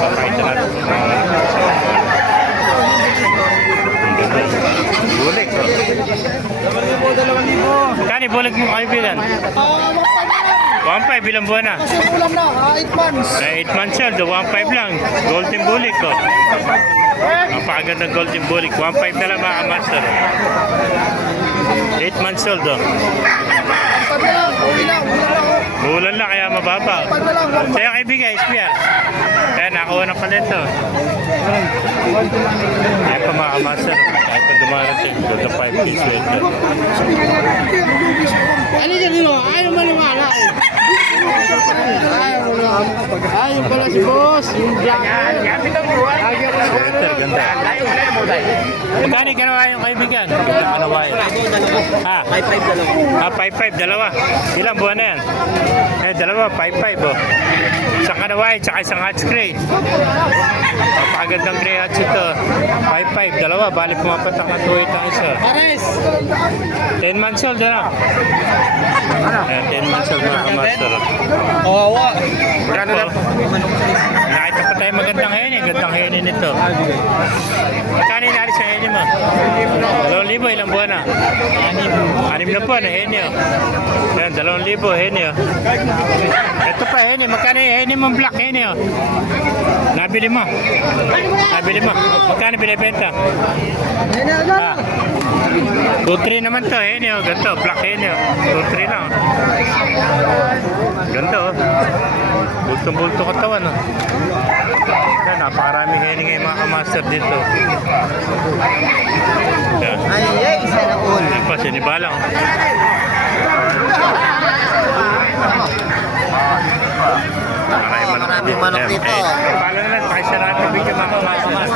Pakita natin. Bulik. Kani bulik mo kaibigan? 1.5 ilang buwan na? Kasi ulam na, 8 months. 8 months old, 1.5 lang. Golden bulik ko. Napakagandang golden bulik. 1.5 na lang mga master. 8 months old oh. Pag na lang, uwi na, Bulan lang kaya mababa. Pag na lang, Sa'yo kaibigan, SPR. Kaya nakuha na pala ito. Kaya pa mga master. Kahit pa dumarating, doon na 5 piso ito. ano dyan nyo? Ayaw maniwala eh. Ayaw pala si boss. Yung Sweater, ganda. Magkano kanawa yung kaibigan? Ilang kanawa yun? Ha? 5.5 dalawa. Ilang buwan na yan? Dalawa, 5.5 oh. Isang kanawa tsaka isang hot spray. Napakagandang gray hats ito. 5.5 dalawa. Bali pumapatak na 2.8 ang isa. Pares. 10 months old na. 10 months old mga kamaster. Kawawa. Bravo. Nakita pa tayo magandang heni. Gandang heni nito. Magkano inalis sa heni mo? 2,000. Ilang buwan na? 6 na buwan na heni oh. Yan, 2,000 heni oh. Ito pa heni. Magkano yung heni mong black heni oh? Nabili mo. Magkano binibenta? Ah. 2-3 naman to heni oh. Ganito. Black heni oh. 2-3 lang oh. Ganda oh. Bultong-bulto katawan oh. Yan, napakaraming heni ngayon mga kamaster dito. Yan. Ay, isa na all. Yan pa, sinibalang. Maraming manok dito. Palo na lang, pakisa natin video mga kamaster.